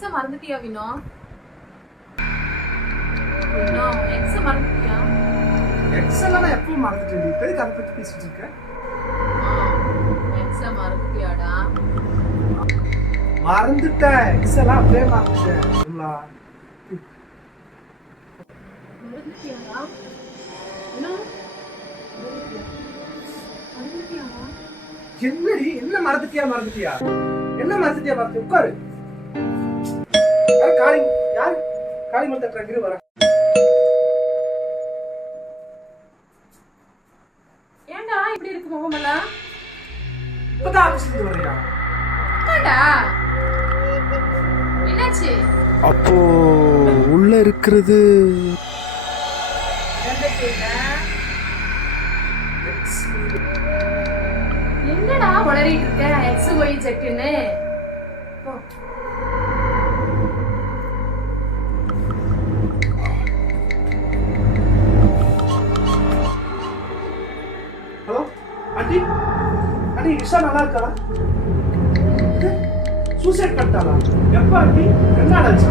எக்ஸ மறந்துட்டியா வினோ? வினோ எக்ஸ மறந்துட்டியா? எக்ஸ் எல்லாம் நான் எப்பவும் மறந்துட்டேன். நீ போய் அதை பத்தி பேசிட்டு இருக்க. எக்ஸ மறந்துட்டியாடா? மறந்துட்டேன். எக்ஸ் எல்லாம் அப்படியே மறந்துட்டேன். மறந்துட்டியாடா? வினோ மறந்துட்டியாடா? என்னடி என்ன மறந்துட்டியா என்ன மறந்துட்டியா பார்த்து உட்காரு. காளி யாரு காளி மட்டும் தட்டுறாங்க வர. ஏன்டா இப்படி இருக்கு முகமெல்லாம்? இப்பதான் ஆபீஸ்ல இருந்து வரையா? ஏன்டா என்னாச்சு? அப்போ உள்ள இருக்கிறது என்னடா உளறிட்டு இருக்க? எக்ஸ் ஒய் ஜெட்னு ஹலோ ஆண்டி ஆண்டி இஷா நல்லா இருக்கா? சூசைட் பண்ணிட்டாளா? எப்ப ஆண்டி? என்ன ஆச்சு?